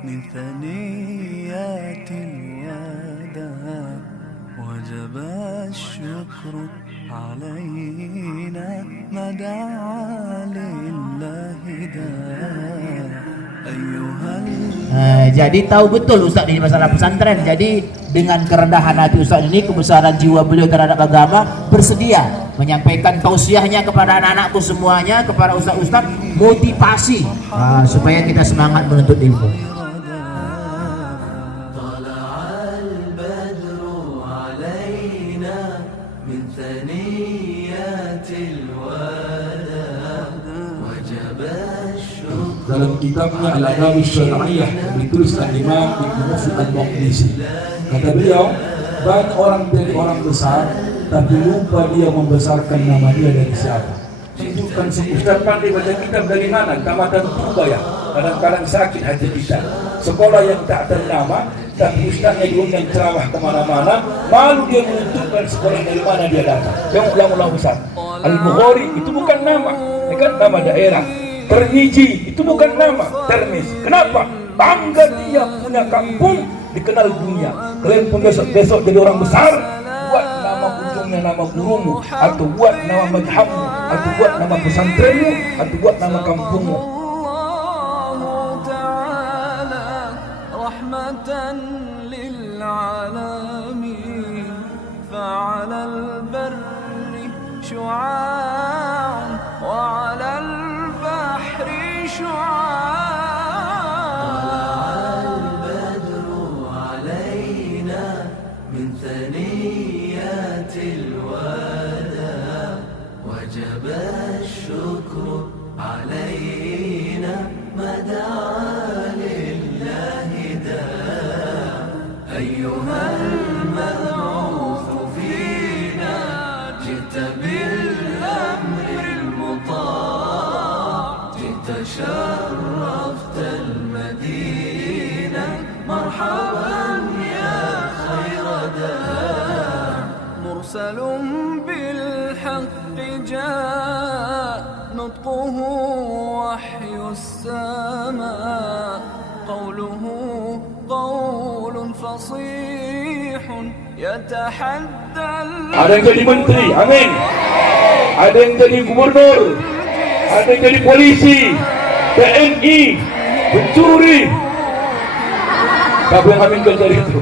من ثنيات الوداع وجب الشكر علينا ما دعا لله داع أيها Jadi tahu betul Ustaz ini masalah pesantren. Jadi dengan kerendahan hati Ustaz ini, kebesaran jiwa beliau terhadap agama, bersedia menyampaikan tausiahnya kepada anak-anakku semuanya, kepada Ustaz-Ustaz, motivasi supaya kita semangat menuntut ilmu. Dalam kitabnya Al-Adab Syar'iyyah dituliskan Imam Ibnu Mufid Al-Maqdisi, kata beliau, banyak orang jadi orang besar tapi lupa dia membesarkan nama dia dari siapa. Tunjukkan Ustaz pandai baca kitab dari mana? Tamatan Tuba ya. Kadang-kadang sakit hati kita. Sekolah yang tak ternama tapi ustaznya diundang ceramah kemana-mana, malu dia menunjukkan sekolah dari mana dia datang. Yang ulang-ulang Ustaz. Al-Bukhari itu bukan nama, ya kan, nama daerah. Termiji itu bukan nama, Termis. Kenapa? Bangga dia punya kampung dikenal dunia. Kalian pun besok jadi orang besar, buat nama ujungnya nama gurumu, atau buat nama madhabmu, atau buat nama pesantrenmu, atau buat nama kampungmu. Allah Ta'ala rahmatan lil alamin fa'ala al-barri syu'a'an wa 'ala al-bahri syu'a'an طلع البدر علينا من ثنيات الوداع وجب الشكر علينا ما دعا لله داع أيها المبعوث فينا جئت بالأمر المطاع جئت شرفت المدينة مرحبا يا خير داع مرسل بالحق جاء نطقه وحي السماء قوله قول فصيح يتحدى Ada yang jadi menteri, amin. Ada yang jadi gubernur, ada yang jadi polisi, TNI, pencuri. Siapa yang aminkan dari itu?